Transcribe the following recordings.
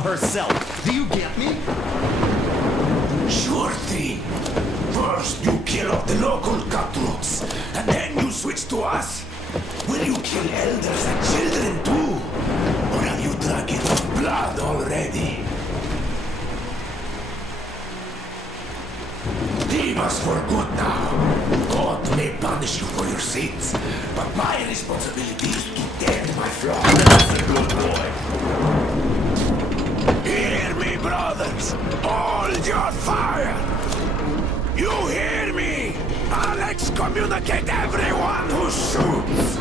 Herself. Do you get me? Sure thing. First you kill off the local cutthroats, and then you switch to us. Will you kill elders and children too? Or have you drunk enough blood already? Leave us for good now. God may punish you for your sins, but my responsibility is to tend my flock. That's a good boy. Hear me, brothers! Hold your fire! You hear me? I'll excommunicate everyone who shoots!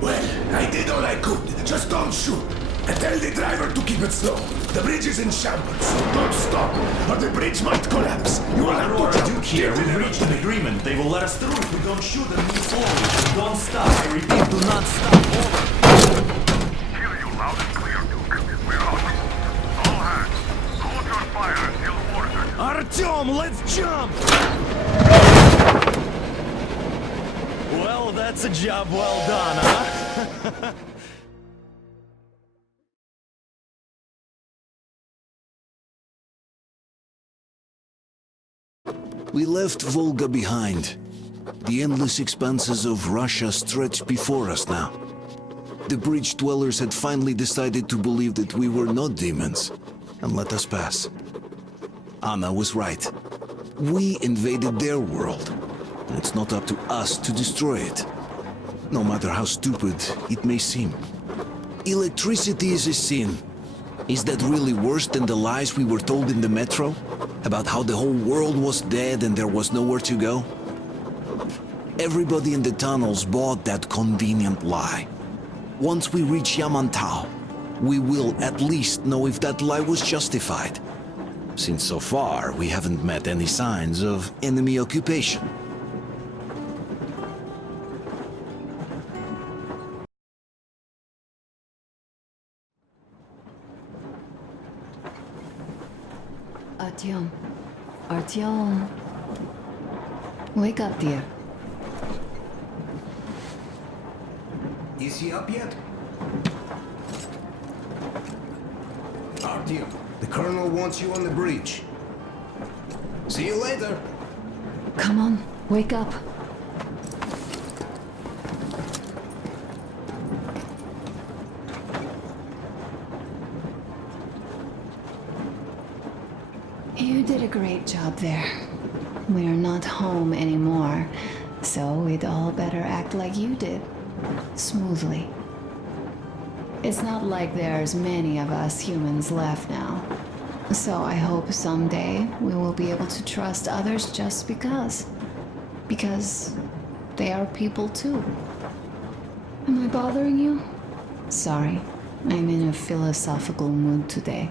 Well, I did all I could. Just don't shoot. And tell the driver to keep it slow. The bridge is in shambles. Don't stop, or the bridge might collapse. You will have to jump. Duke here. We've reached an agreement. They will let us through if we don't shoot and move forward. Don't stop. I repeat, do not stop. Over. Hear you loud and clear, Duke. We're on the move. All hands, hold your fire until ordered. Artyom, let's jump! Well, that's a job well done, huh? We left Volga behind. The endless expanses of Russia stretched before us now. The bridge dwellers had finally decided to believe that we were not demons, and let us pass. Anna was right. We invaded their world, and it's not up to us to destroy it, no matter how stupid it may seem. Electricity is a sin. Is that really worse than the lies we were told in the metro? About how the whole world was dead and there was nowhere to go? Everybody in the tunnels bought that convenient lie. Once we reach Yamantau, we will at least know if that lie was justified. Since so far, we haven't met any signs of enemy occupation. Artyom. Artyom. Wake up, dear. Is he up yet? Artyom, the Colonel wants you on the bridge. See you later. Come on, wake up. You did a great job there. We're not home anymore, so we'd all better act like you did. Smoothly. It's not like there's many of us humans left now. So I hope someday we will be able to trust others just because. Because they are people too. Am I bothering you? Sorry, I'm in a philosophical mood today.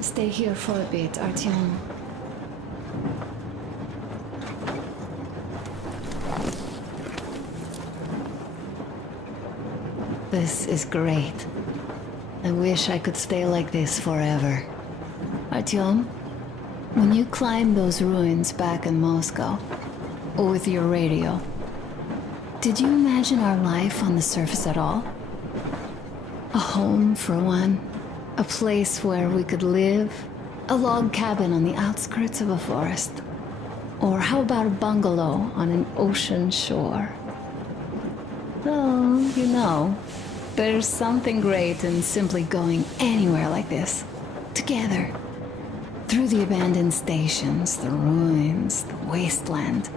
Stay here for a bit, Artyom. This is great. I wish I could stay like this forever. Artyom, when you climbed those ruins back in Moscow, with your radio, did you imagine our life on the surface at all? A home, for one. A place where we could live. A log cabin on the outskirts of a forest. Or how about a bungalow on an ocean shore? Oh, you know, there's something great in simply going anywhere like this. Together. Through the abandoned stations, the ruins, the wasteland.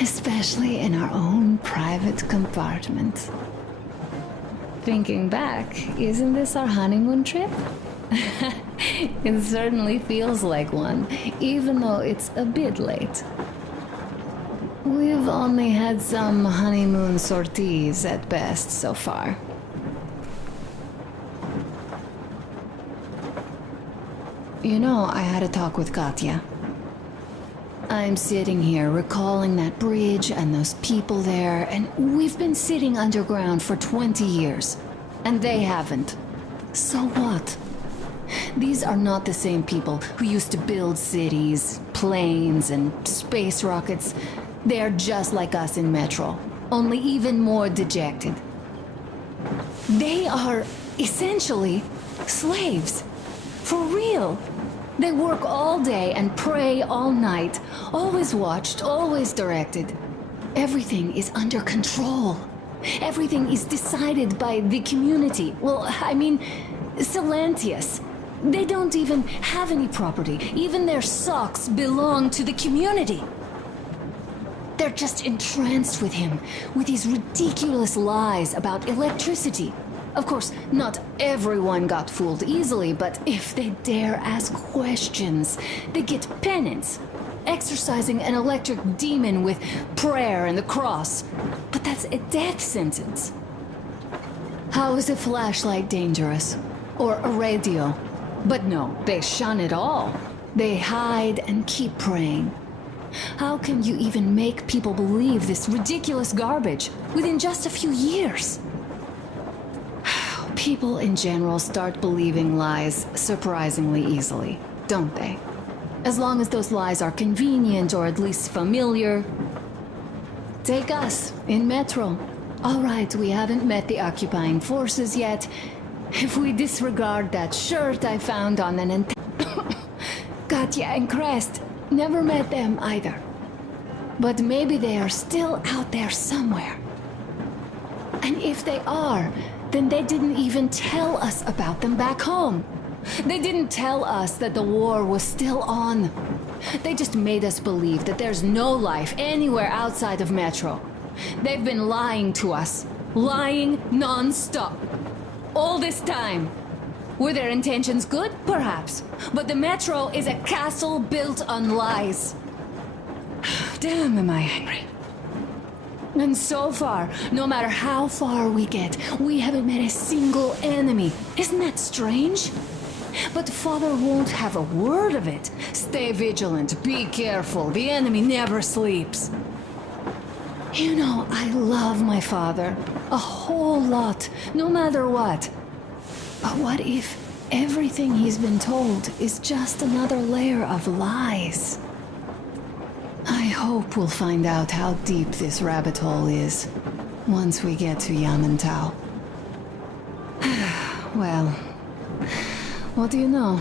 Especially in our own private compartment. Thinking back, isn't this our honeymoon trip? It certainly feels like one, even though it's a bit late. We've only had some honeymoon sorties at best so far. You know, I had a talk with Katya. I'm sitting here recalling that bridge and those people there, and we've been sitting underground for 20 years, and they haven't. So what? These are not the same people who used to build cities, planes, and space rockets. They're just like us in Metro, only even more dejected. They are essentially slaves. For real. They work all day and pray all night, always watched, always directed. Everything is under control. Everything is decided by the community. Well, I mean, Silantius. They don't even have any property. Even their socks belong to the community. They're just entranced with him, with these ridiculous lies about electricity. Of course, not everyone got fooled easily, but if they dare ask questions, they get penance. Exorcising an electric demon with prayer and the cross. But that's a death sentence. How is a flashlight dangerous? Or a radio? But no, they shun it all. They hide and keep praying. How can you even make people believe this ridiculous garbage within just a few years? People in general start believing lies surprisingly easily, don't they? As long as those lies are convenient or at least familiar. Take us, in Metro. All right, we haven't met the occupying forces yet. If we disregard that shirt I found on an Katya and Crest, never met them either. But maybe they are still out there somewhere. And if they are, then they didn't even tell us about them back home. They didn't tell us that the war was still on. They just made us believe that there's no life anywhere outside of Metro. They've been lying to us. Lying non-stop. All this time. Were their intentions good? Perhaps. But the Metro is a castle built on lies. Damn, am I angry. And so far, no matter how far we get, we haven't met a single enemy. Isn't that strange? But Father won't have a word of it. Stay vigilant, be careful, the enemy never sleeps. You know, I love my father. A whole lot, no matter what. But what if everything he's been told is just another layer of lies? I hope we'll find out how deep this rabbit hole is once we get to Yamantau. Well, what do you know?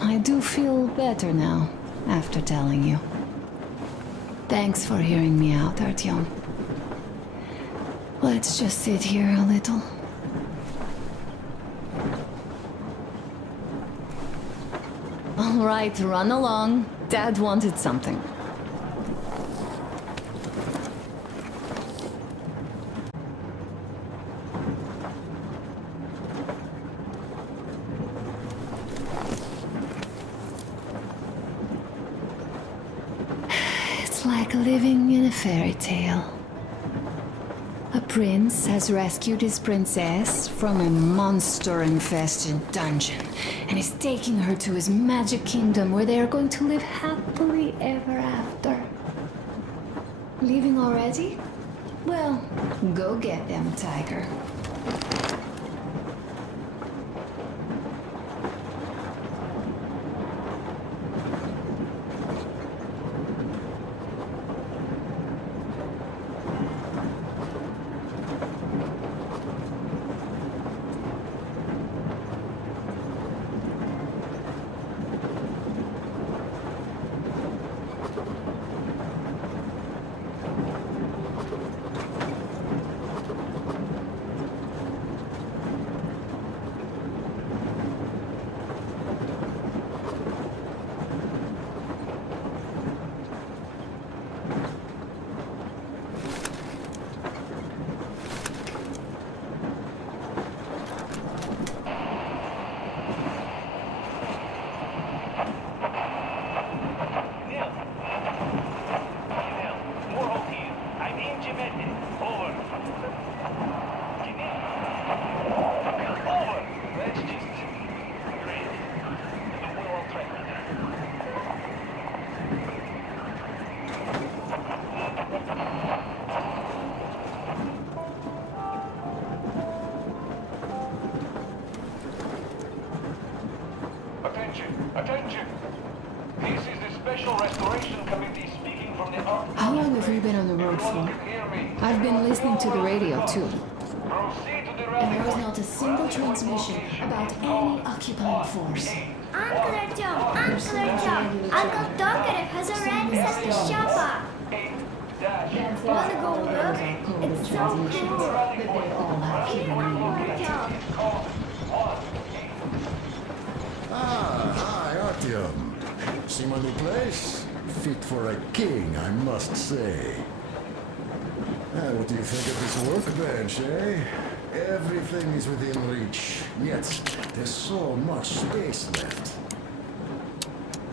I do feel better now after telling you. Thanks for hearing me out, Artyom. Let's just sit here a little. All right, run along. Dad wanted something. It's like living in a fairy tale. A prince has rescued his princess from a monster-infested dungeon and is taking her to his magic kingdom where they are going to live happily ever after. Leaving already? Well, go get them, tiger. Attention! This is the Special Restoration Committee speaking from the Army. How long have you been on the road Everyone for? can hear me. I've been listening to the radio too. Proceed to the And rally there was point. not a single transmission about any occupying force. Uncle Artyom, Uncle Tokarev has already sent his chopper. Wanna go look? It's so cool. Artyom. Hi, Artyom. See my new place? Fit for a king, I must say. What do you think of this workbench, eh? Everything is within reach, yet there's so much space left.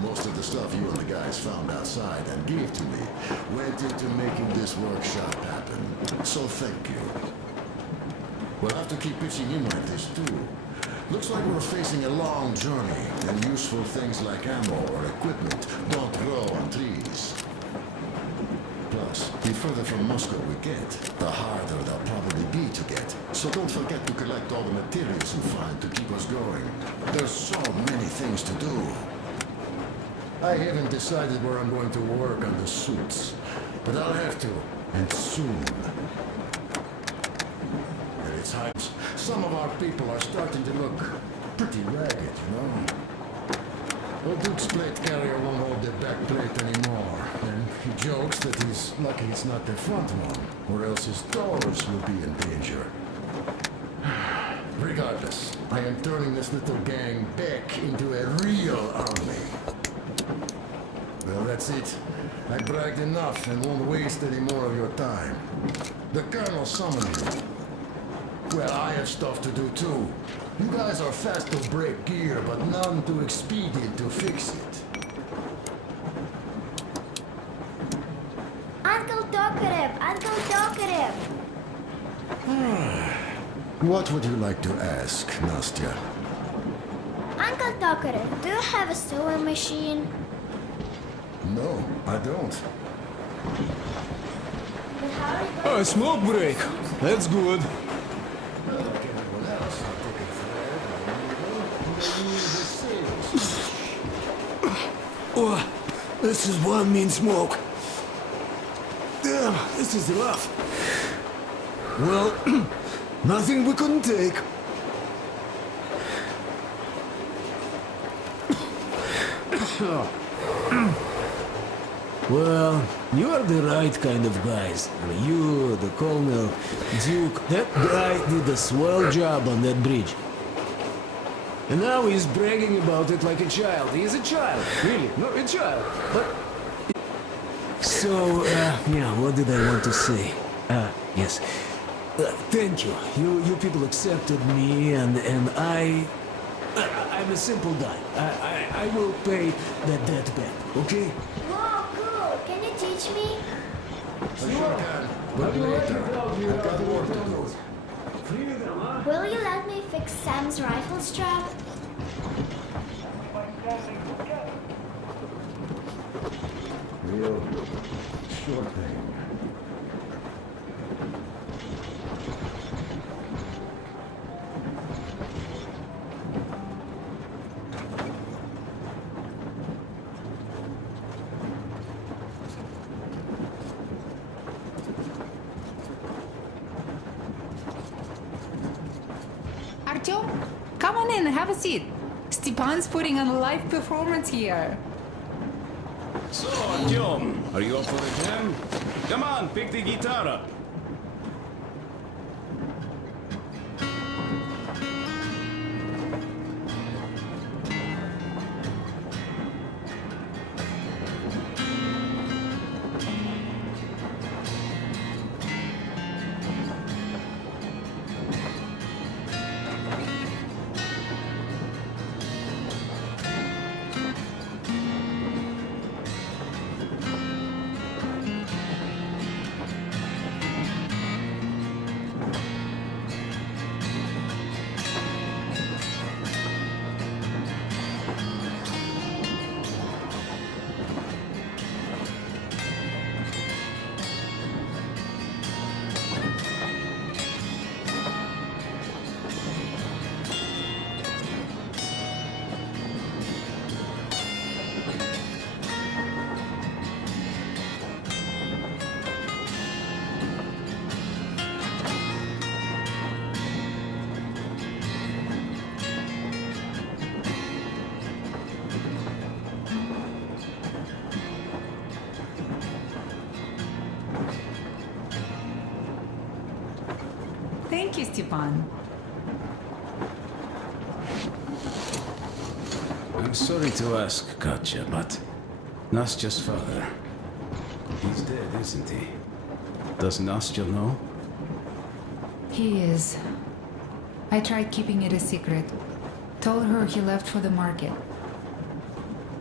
Most of the stuff you and the guys found outside and gave to me went into making this workshop happen. So thank you. We'll have to keep pitching in like this too. Looks like we're facing a long journey, and useful things like ammo or equipment don't grow on trees. Plus, the further from Moscow we get, the harder they'll probably be to get. So don't forget to collect all the materials you find to keep us going. There's so many things to do. I haven't decided where I'm going to work on the suits, but I'll have to, and soon. And it's high. Some of our people are starting to look pretty ragged, you know? Well, Duke's plate carrier won't hold the back plate anymore, and he jokes that he's lucky it's not the front one, or else his doors will be in danger. Regardless, I am turning this little gang back into a real army. Well, that's it. I bragged enough and won't waste any more of your time. The Colonel summoned you. Well, I have stuff to do too. You guys are fast to break gear, but none too expedient to fix it. Uncle Tokarev. What would you like to ask, Nastya? Uncle Tokarev, do you have a sewing machine? No, I don't. But how are you going A smoke break. That's good. Like everyone else, I take a thread, a needle, and then use the sails. Oh, this is one mean smoke. Damn, this is rough. Well, nothing we couldn't take. Well, you are the right kind of guys. You, the Colonel, Duke, that guy did a swell job on that bridge. And now he's bragging about it like a child. He is a child, really, no, a child. But... So, yeah, what did I want to say? Yes. Thank you. You people accepted me, and I'm a simple guy. I will pay that debt back, okay? Whoa, cool. Can you teach me? I sure can, but later. I've got work to do. Will you let me fix Sam's rifle strap? Real sure thing. Artyom, come on in and have a seat. Stepan's putting on a live performance here. So, Artyom, are you up for the jam? Come on, pick the guitar up. Thank you, Stepan. I'm sorry to ask, Katya, but Nastya's father, he's dead, isn't he? Does Nastya know? He is. I tried keeping it a secret. Told her he left for the market.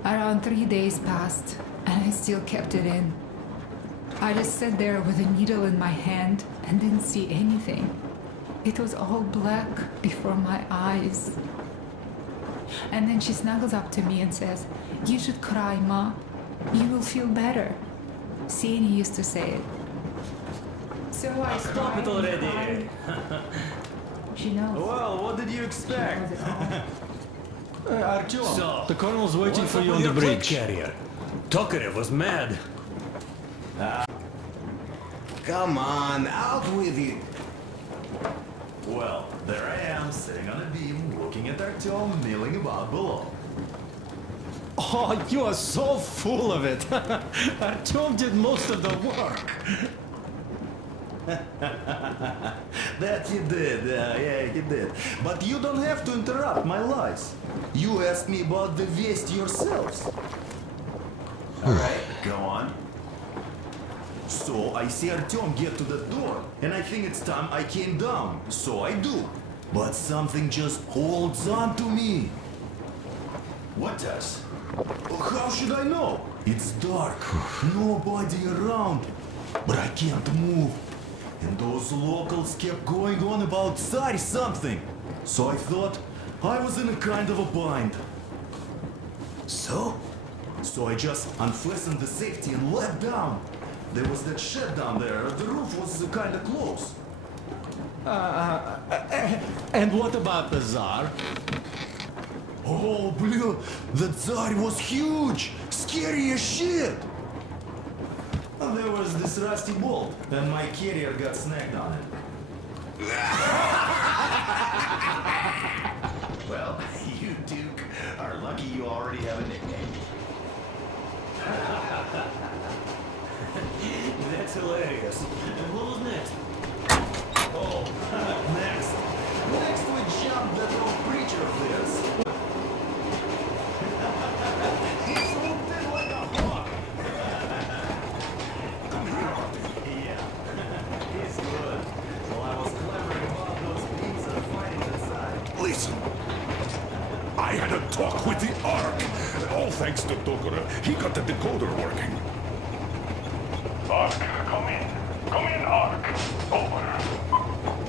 Around 3 days passed, and I still kept it in. I just sat there with a needle in my hand and didn't see anything. It was all black before my eyes. And then she snuggles up to me and says, "You should cry, Ma. You will feel better." Seeing he used to say it. So I Stop it already! She knows. Well, what did you expect? She knows it all. Artyom, The colonel's waiting for you on the bridge. Carrier. Tokarev was mad. Come on, out with it. Well, there I am, sitting on a beam, looking at Artyom milling about below. Oh, you are so full of it. Artyom did most of the work. That he did, yeah, he did. But you don't have to interrupt my lies. You asked me about the Vest yourselves. Alright, go on. So I see Artyom get to the door, and I think it's time I came down. So I do. But something just holds on to me. What does? How should I know? It's dark, nobody around. But I can't move. And those locals kept going on about Tsar something. So I thought I was in a kind of a bind. So? So I just unfastened the safety and let down. There was that shed down there. The roof was kind of close. And what about the Tsar? Oh, blue! The Tsar was huge! Scary as shit! And there was this rusty bolt, and my carrier got snagged on it. Well, you Duke are lucky you already have a nickname. That's hilarious. And what was next? Oh, next. Next we jumped that old preacher of theirs. He swooped in like a hawk. Yeah, he's good. Well, I was clever about those beams and fighting inside. Listen. I had a talk with the Ark. All thanks to Tokarev. He got the decoder working. Ark, come in. Come in, Ark. Over.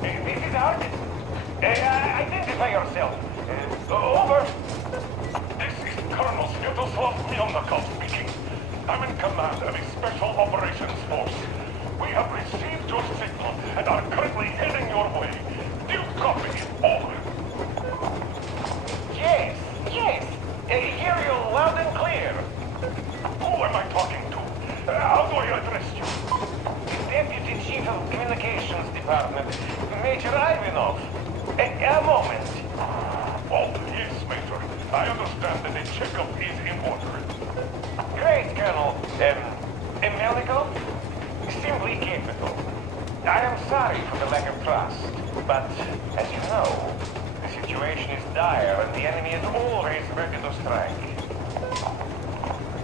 This is Ark. Identify yourself. Over. This is Colonel Sviatoslav Melnikov speaking. I'm in command of a special operations force. We have received your signal and are currently heading your way. Do you copy? Over. Yes, yes. Hear you loud and clear. Who am I talking to? How do I address you? Deputy Chief of Communications Department, Major Ivanov. A moment. Oh, yes, Major. I understand that a checkup is in order. Great, Colonel. Melnikov? Simply capital. I am sorry for the lack of trust, but as you know, the situation is dire and the enemy is always ready to strike.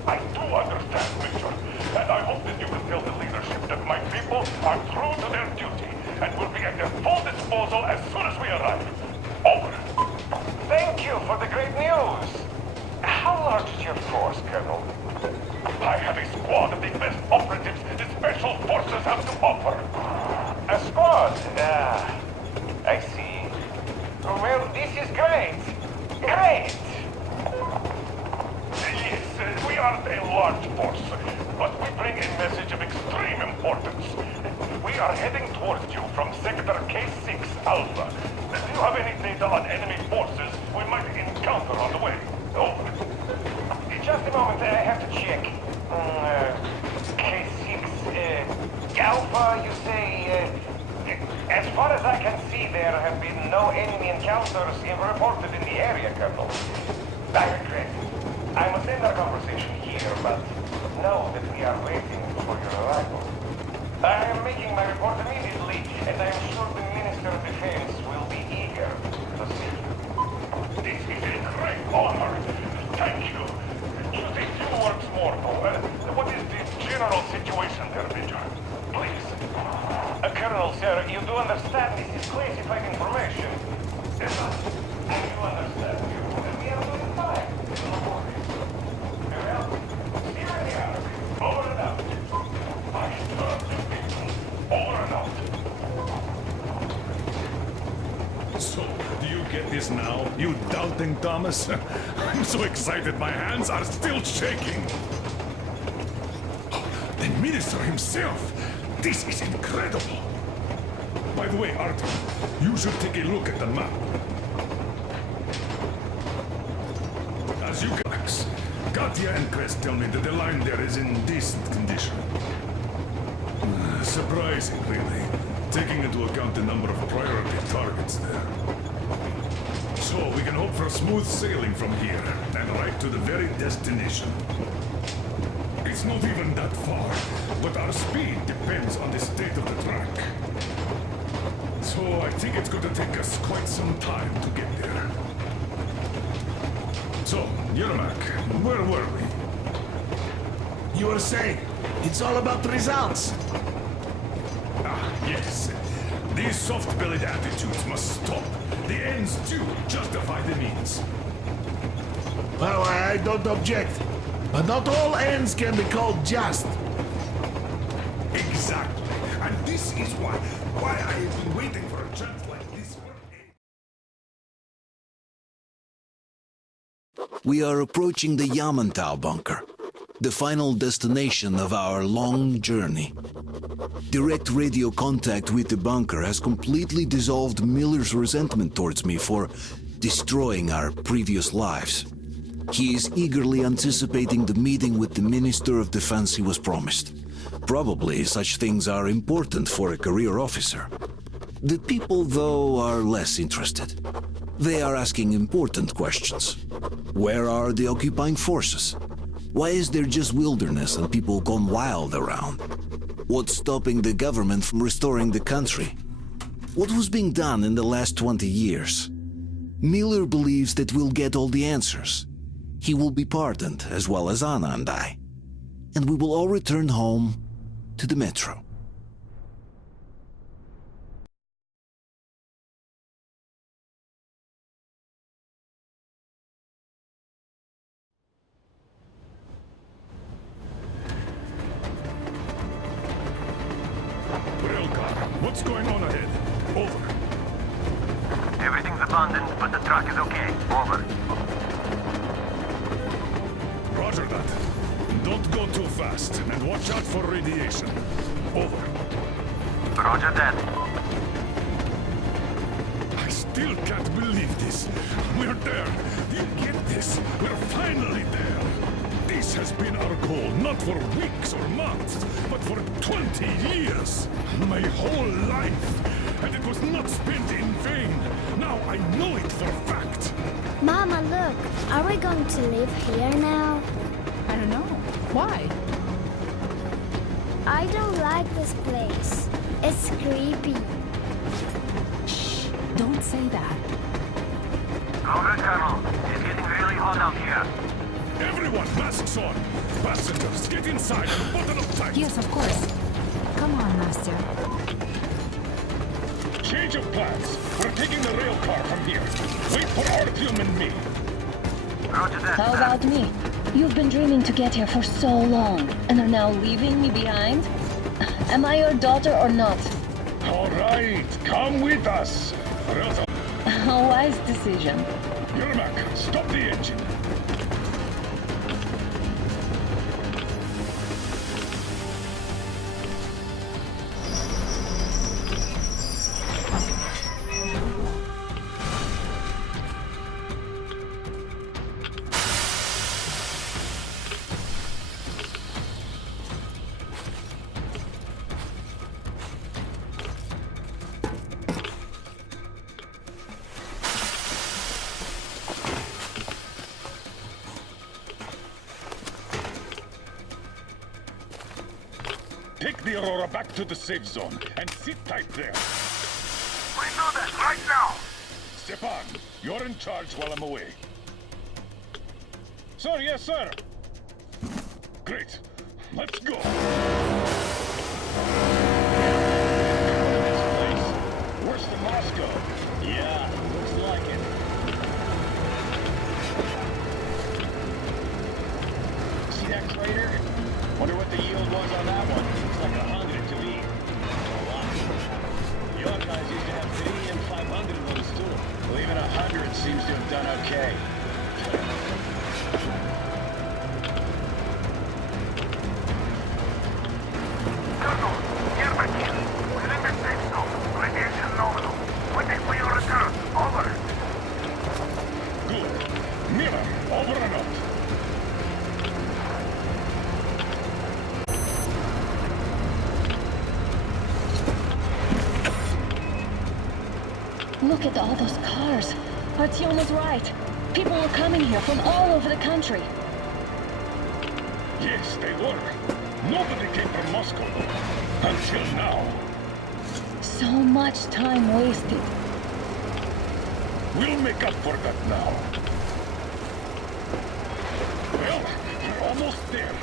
I do understand, Major, and I hope that you will tell the leadership that my people are true to their duty and will be at their full disposal as soon as we arrive. Over. Thank you for the great news. How large is your force, Colonel? I have a squad of the best operatives the Special Forces have to offer. A squad? I see. Well, this is great. Great! Yes, we aren't a large force, but we bring a message of extreme importance. We are heading towards you from Sector K6 Alpha. Do you have any data on enemy forces we might encounter on the way? Over. Just a moment, I have to check. K6 Alpha, you say? As far as I can see, there have been no enemy encounters reported in the area, Colonel. I regret. I must end our conversation here, but know that we are waiting for your arrival. I am making my report immediately, and I am sure the Ministry Minister of Defense will be eager to see you. This is a great honor. Thank you. Just a few words more, though. What is the general situation there, Major? Please. Colonel, sir, you do understand this is classified information. Yes, sir. I do understand you. We are doing fine. Don't worry. Well, here we are. Over and out. I serve the people. Over and out. So, do you get this now, you doubting Thomas? I'm so excited my hands are still shaking. The minister himself! This is incredible! By the way, Arthur, you should take a look at the map. As you can see, Katya and Crest tell me that the line there is in decent condition. Surprising, really, taking into account the number of priority targets there. So we can hope for smooth sailing from here, and right to the very destination. It's not even that far, but our speed depends on the state of the track. So I think it's going to take us quite some time to get there. So, Yermak, where were we? You were saying, it's all about the results. Ah, yes. These soft-bellied attitudes must stop. The ends do justify the means. Well, I don't object. But not all ends can be called just. Exactly. And this is why I have been waiting for a chance like this for We are approaching the Yamantau bunker, the final destination of our long journey. Direct radio contact with the bunker has completely dissolved Miller's resentment towards me for destroying our previous lives. He is eagerly anticipating the meeting with the Minister of Defense he was promised. Probably such things are important for a career officer. The people, though, are less interested. They are asking important questions. Where are the occupying forces? Why is there just wilderness and people gone wild around? What's stopping the government from restoring the country? What was being done in the last 20 years? Miller believes that we'll get all the answers. He will be pardoned, as well as Anna and I. And we will all return home to the metro. What's going on ahead? Over. Everything's abandoned, but the truck is okay. Over. Roger that. Don't go too fast, and watch out for radiation. Over. Roger that. I still can't believe this. We're there. Do you get this? We're finally there. This has been our goal, not for weeks or months, but for 20 years. My whole life. And it was not spent in vain. Now I know it for a fact. Mama, look. Are we going to live here now? I don't know. Why? I don't like this place. It's creepy. Shh. Don't say that. Over, Colonel. It's getting really hot out here. Everyone, masks on. Passengers, get inside and button up tight. Yes, of course. Come on, Nastya. Change of plans. We're taking the rail car from here. Wait for Artyom and me. Roger that. How about me? You've been dreaming to get here for so long, and are now leaving me behind? Am I your daughter or not? All right, come with us. A wise decision. Yermak, stop the engine. Take the Aurora back to the safe zone and sit tight there. Wait Stepan, you're in charge while I'm away. Sir, yes, sir. Great. Let's go. This place. Worse than Moscow. Yeah, looks like it. See that crater? Wonder what the yield was on that one. It's like 100 to me. A lot. Your guys used to have 3 and 500 of those too. Well, even 100 seems to have done okay. Colonel, here my kid. We're in the safe zone. Radiation nominal. Waiting for your return. Over. Good. Miller, over and out. Look at all those cars. Artyom was right. People were coming here from all over the country. Yes, they were. Nobody came from Moscow. Until now. So much time wasted. We'll make up for that now. Well, we're almost there.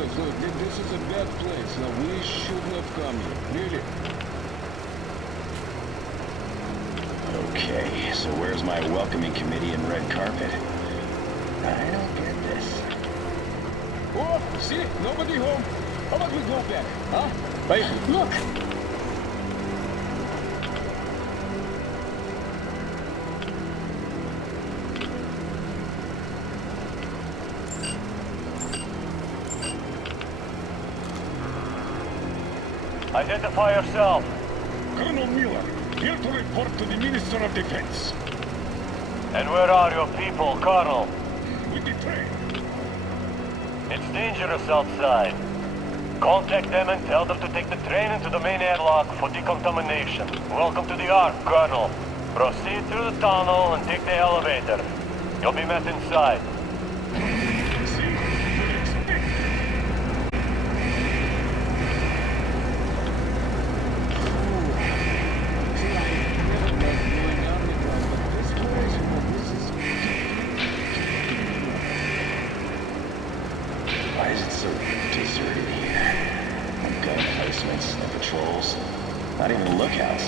Oh, no, this is a bad place. Now, we should not come here. Really? Okay, so where's my welcoming committee and red carpet? I don't get this. Oh, see? Nobody home. How about we go back, huh? Bye. Look! Identify yourself. Colonel Miller, here to report to the Minister of Defense. And where are your people, Colonel? With the train. It's dangerous outside. Contact them and tell them to take the train into the main airlock for decontamination. Welcome to the Ark, Colonel. Proceed through the tunnel and take the elevator. You'll be met inside. See? You'd expect. Why is it so deserted here? No gun placements, no patrols, not even lookouts.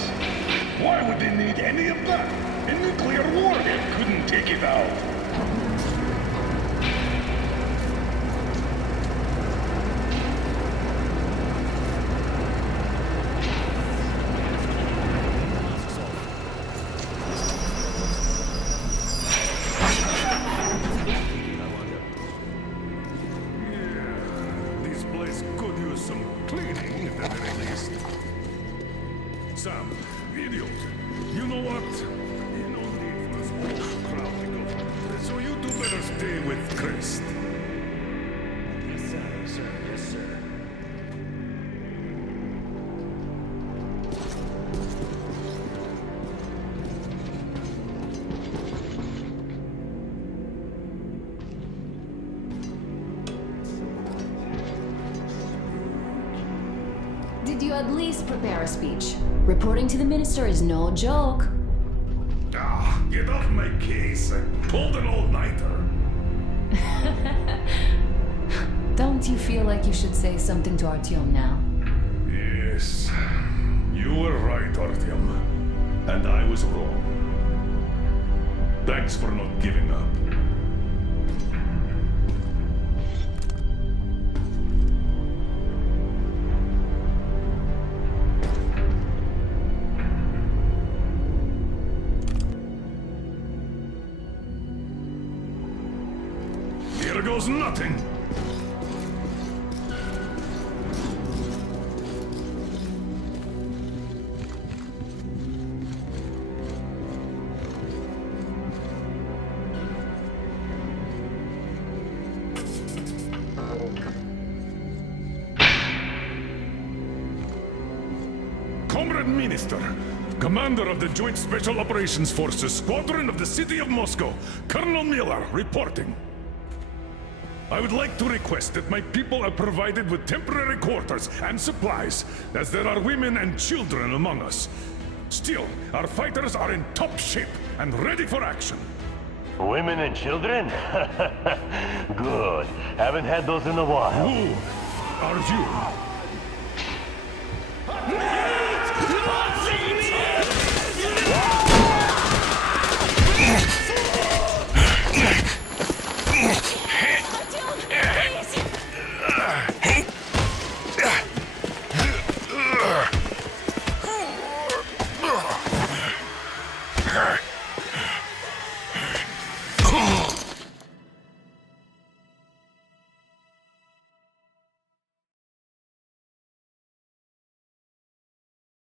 Why would they need any of that? A nuclear warhead couldn't take it out. This place could use some cleaning at the very least. Sam, idiot, you know what? You no need for us all crowding up. So you two better stay with Chris. Yes, sir. Yes, sir. Did you at least prepare a speech? Reporting to the minister is no joke. Ah, get off my case. I pulled an all-nighter. Don't you feel like you should say something to Artyom now? Yes, you were right, Artyom. And I was wrong. Thanks for not giving up. Here goes nothing. Comrade Minister, Commander of the Joint Special Operations Forces, Squadron of the City of Moscow, Colonel Miller, reporting. I would like to request that my people are provided with temporary quarters and supplies, as there are women and children among us. Still, our fighters are in top shape and ready for action. Women and children? Good. Haven't had those in a while. Who are you?